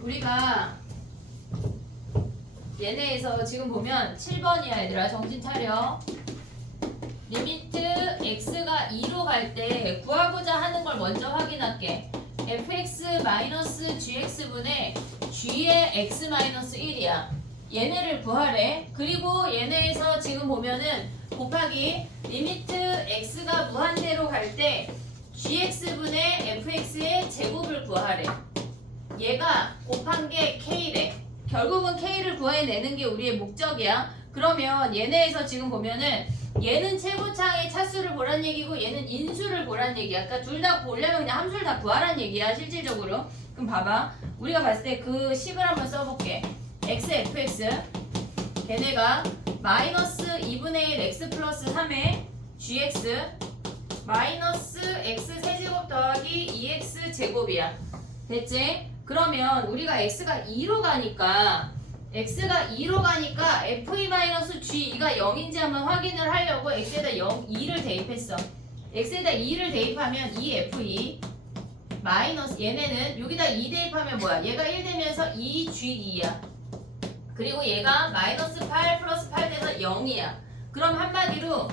우리가 얘네에서 지금 보면 7번이야 얘들아. 정신 차려. 리미트 x가 2로 갈 때 구하고자 하는 걸 먼저 확인할게. fx-gx분의 g의 x-1이야. 얘네를 구하래. 그리고 얘네에서 지금 보면은 곱하기 리미트 x가 무한대로 갈 때 gx분의 fx의 제곱을 구하래. 얘가 곱한 게 k래. 결국은 k를 구해내는 게 우리의 목적이야. 그러면 얘네에서 지금 보면은 얘는 최고차의 차수를 보란 얘기고 얘는 인수를 보란 얘기야. 그러니까 둘 다 보려면 그냥 함수를 다 구하란 얘기야 실질적으로. 그럼 봐봐. 우리가 봤을 때 그 식을 한번 써볼게. x, fx 걔네가 마이너스 2분의 1 x 플러스 3의 gx 마이너스 x 세제곱 더하기 2x 제곱이야. 됐지? 그러면 우리가 x가 2로 가니까 fe-ge2가 0인지 한번 확인을 하려고 x에다 2를 대입했어. x에다 2를 대입하면 2fe 마이너스 얘네는 여기다 2 대입하면 뭐야? 얘가 1 되면서 2ge2야. 그리고 얘가 마이너스 8 플러스 8 돼서 0이야. 그럼 한마디로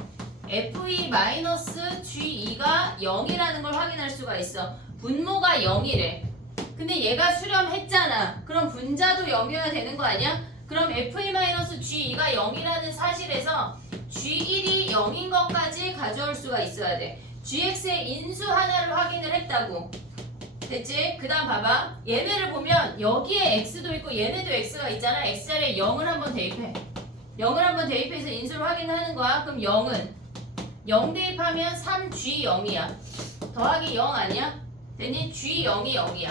fe-ge2가 0이라는 걸 확인할 수가 있어. 분모가 0이래. 근데 얘가 수렴했잖아. 그럼 분자도 0이어야 되는 거 아니야? 그럼 fe-ge2가 0이라는 사실에서 g1이 0인 것까지 가져올 수가 있어야 돼. gx의 인수 하나를 확인을 했다고. 됐지? 그 다음 봐봐. 얘네를 보면 여기에 x도 있고 얘네도 x가 있잖아. x자리에 0을 한번 대입해. 0을 한번 대입해서 인수를 확인하는 거야. 그럼 0은 0 대입하면 3g0이야. 더하기 0 아니야? 됐니? g0이 0이야.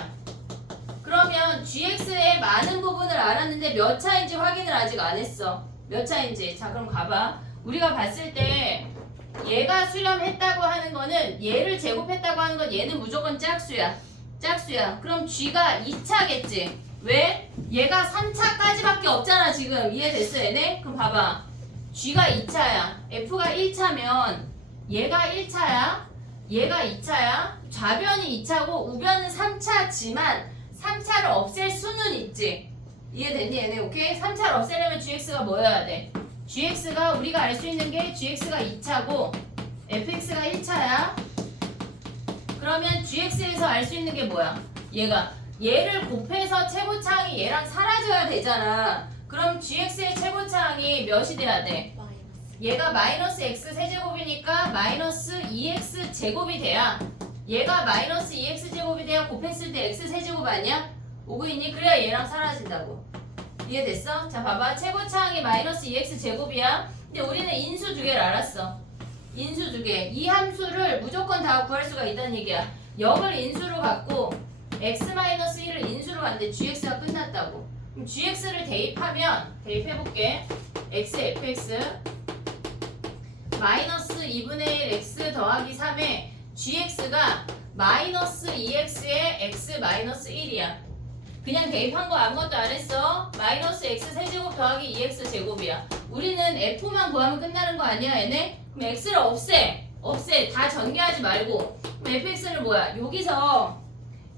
그러면 gx의 많은 부분을 알았는데 몇 차인지 확인을 아직 안 했어. 몇 차인지. 자 그럼 가봐. 우리가 봤을 때 얘가 수렴했다고 하는 거는 얘를 제곱했다고 하는 건 얘는 무조건 짝수야. 짝수야. 그럼 g가 2차겠지. 왜? 얘가 3차까지밖에 없잖아 지금. 이해됐어 얘네? 그럼 봐봐. g가 2차야. f가 1차면 얘가 1차야. 얘가 2차야. 좌변이 2차고 우변은 3차지만 3차를 없앨 수는 있지. 이해됐니 얘네? 오케이? 3차를 없애려면 gx가 뭐여야 돼? gx가 우리가 알 수 있는 게 gx가 2차고 fx가 1차야. 그러면 gx에서 알 수 있는 게 뭐야? 얘를 곱해서 최고차항이 얘랑 사라져야 되잖아. 그럼 gx의 최고차항이 몇이 돼야 돼? 얘가 마이너스 x 세제곱이니까 마이너스 2x 제곱이 돼야 얘가 마이너스 2x 제곱이 돼야 곱했을 때 x 세제곱 아니야? 오고 있니? 그래야 얘랑 사라진다고. 이해됐어? 자 봐봐. 최고차항이 마이너스 2x 제곱이야. 근데 우리는 인수 두 개를 알았어. 인수 두 개. 이 함수를 무조건 다 구할 수가 있다는 얘기야. 0을 인수로 갖고 x-1을 인수로 갔는데 gx가 끝났다고. 그럼 gx를 대입하면 대입해볼게. x fx 마이너스 2분의 1 x 더하기 3에 gx가 마이너스 2x에 x 마이너스 1이야. 그냥 대입한 거 아무것도 안 했어. 마이너스 x 세제곱 더하기 2x 제곱이야. 우리는 f만 구하면 끝나는 거 아니야 얘네? 그럼 x를 없애. 다 전개하지 말고. 그럼 fx는 뭐야? 여기서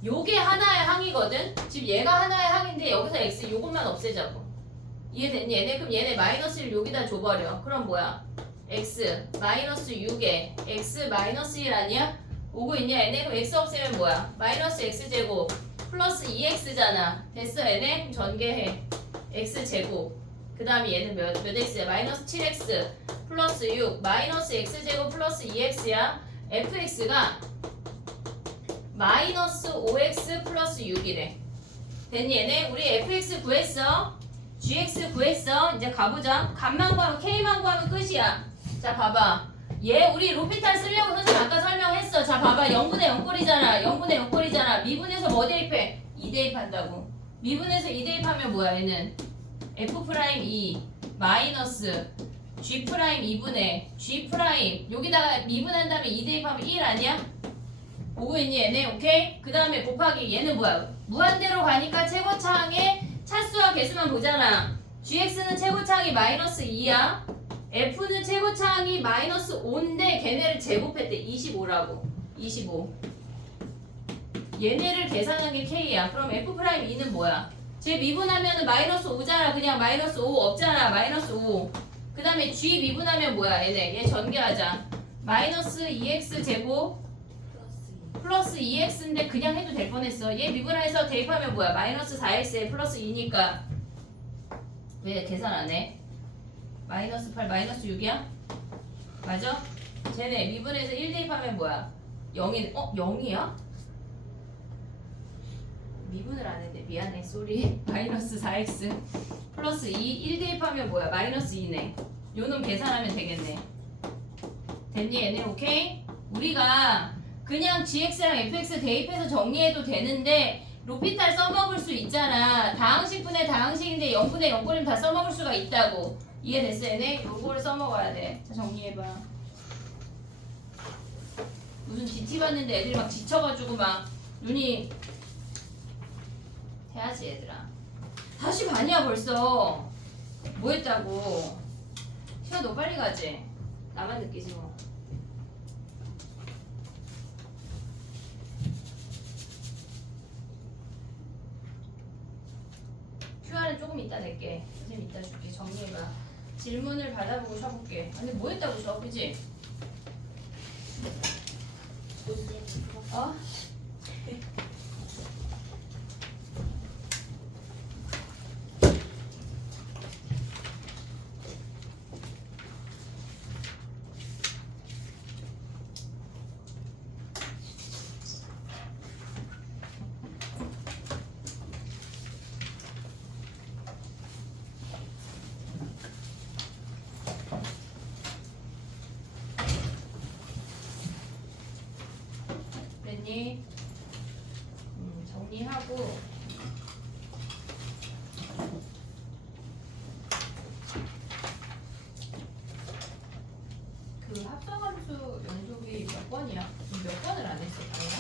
요게 하나의 항이거든? 지금 얘가 하나의 항인데 여기서 x 요것만 없애자고. 이해됐니 얘네? 그럼 얘네 마이너스를 여기다 줘버려. 그럼 뭐야? x 마이너스 6에 x 마이너스 1 아니야? 오고 있냐 얘네? 그럼 x 없애면 뭐야? 마이너스 x제곱 플러스 2x잖아. 됐어 얘네? 그럼 전개해. x제곱 그 다음에 얘는 몇 x야? 마이너스 7x 플러스 6 마이너스 x제곱 플러스 2x야. fx가 마이너스 5x 플러스 6이래. 됐니 얘네? 우리 fx 구했어. gx 구했어. 이제 가보자. 값만 구하면 k만 구하면 끝이야. 자 봐봐. 얘 우리 로피탈 쓰려고 선생님 아까 설명했어. 자 봐봐. 0분의 0꼴이잖아. 0분의 0꼴이잖아. 미분에서 뭐 대입해? 2 대입한다고. 미분에서 2 대입하면 뭐야 얘는? f'2 마이너스 g' 2분의 g' 여기다가 미분한 다음에 2 대입하면 1 아니야? 보고 있니 얘네? 오케이? 그 다음에 곱하기 얘는 뭐야? 무한대로 가니까 최고차항의 차수와 개수만 보잖아. gx는 최고차항이 마이너스 2야. f는 최고차항이 마이너스 5인데 걔네를 제곱했대. 25라고. 25. 얘네를 계산한 게 k야. 그럼 f'2는 뭐야? 쟤 미분하면 마이너스 5잖아. 그냥 마이너스 5 없잖아. 마이너스 5. 그 다음에 g 미분하면 뭐야? 얘네. 얘 전개하자. 마이너스 2x 제곱 플러스 2x인데 그냥 해도 될 뻔했어. 얘 미분해서 대입하면 뭐야? 마이너스 4x에 플러스 2니까 왜 계산 안 해? 마이너스 8 마이너스 6이야? 맞아? 쟤네 미분해서 1 대입하면 뭐야? 0이 0이야? 미분을 안 했네. 미안해. 쏘리. 마이너스 4x 플러스 2 1 대입하면 뭐야? 마이너스 2네. 요놈 계산하면 되겠네. 됐니 얘네? 오케이? 우리가 그냥 gx랑 fx 대입해서 정리해도 되는데 로피탈 써먹을 수 있잖아. 다항식분의 다항식인데 0분의 0꼴이면 다 써먹을 수가 있다고. 이해됐어 얘네? 요거를 써먹어야 돼. 자 정리해봐. 무슨 DT 봤는데 애들이 막 지쳐가지고 막 눈이 해야지 얘들아. 다시 반이야 벌써. 뭐 했다고. 시간 너무 빨리 가지? 나만 느끼지 뭐. QR은 조금 이따 낼게. 선생님 이따 줄게. 정리해봐. 질문을 받아보고 쉬어볼게. 근데 뭐 했다고 쉬어? 그지? 어? 됐니? 정리하고 그 합성함수 연속이 몇 번이야? 몇 번을 안 했어, 다이나?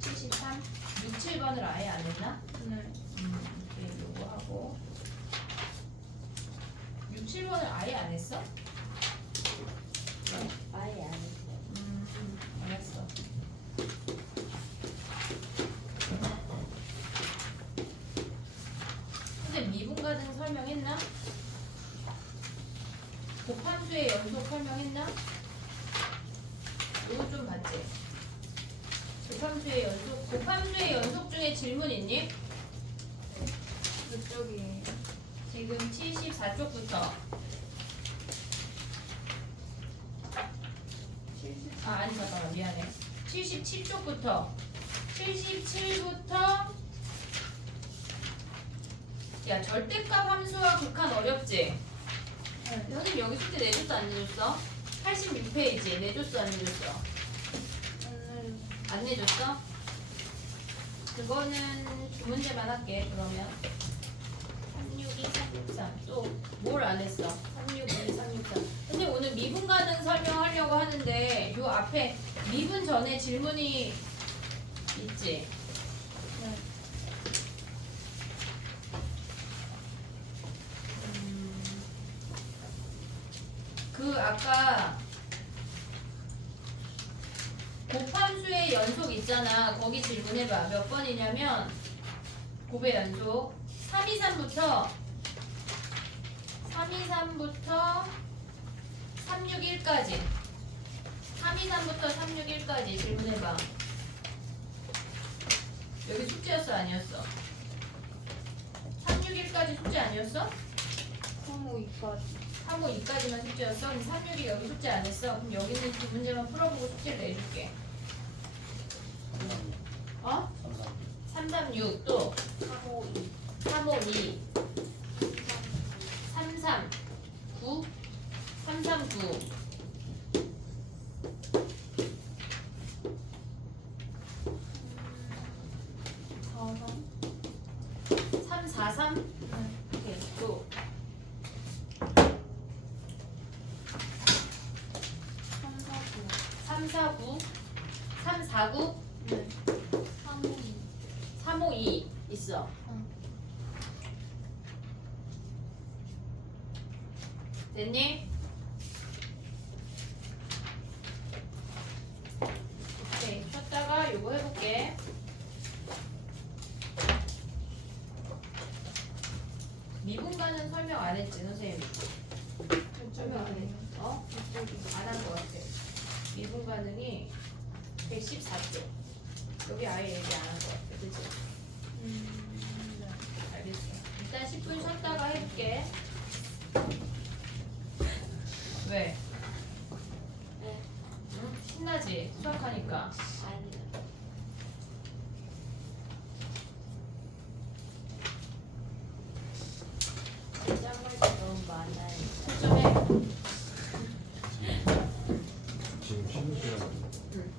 73? 6, 7번을 아예 안 했나? 네. 이렇게 요거 하고 6, 7번을 아예 안 했어? 아예 안 했어요. 알았어. 근데 미분 가능 설명했나? 곱함수의 연속 설명했나? 이거 좀 봤지? 곱함수의 연속 중에 질문 있니? 이쪽이 지금 74쪽부터 아니 잠깐만 미안해 77쪽부터 야 절대값 함수와 극한 어렵지? 선생님 여기 숙제 내줬어 안 내줬어? 86페이지 내줬어 안 내줬어? 안 내줬어? 그거는 두 문제만 할게. 그러면 362, 363. 또 뭘 안 했어? 362, 363. 근데 오늘 미분 가능 설명하려고 하는데 요 앞에 미분 전에 질문이 있지? 네. 그 아까 곱함수의 연속 있잖아. 거기 질문해봐. 몇 번이냐면 곱의 연속 323부터 361까지 323부터 361까지 질문해봐. 여기 숙제였어 아니었어? 361까지 숙제 아니었어? 352까지. 352까지만 숙제였어? 그럼 36이 여기 숙제 안 했어? 그럼 여기는 두 문제만 풀어보고 숙제를 내줄게. 어? 336 또 352. 352 339 339 343 오케이 또 349 349 네. 352. 352 있어. 됐니? 오케이 쉬었다가 요거 해볼게. 미분가는 설명 안 했지 선생님? 설명 안 했. 어? 안 한 것 같아. 미분 가능이 114쪽. 여기 아예 얘기 안 한 것 같아. 그치? 네. 알겠어. 일단 10분 쉬었다가 해볼게. 왜? 네. 응? 신나지? 수학하니까. 아니요. 짱을 너무 많아요. 초점해. 지금 쉬는 시간 응.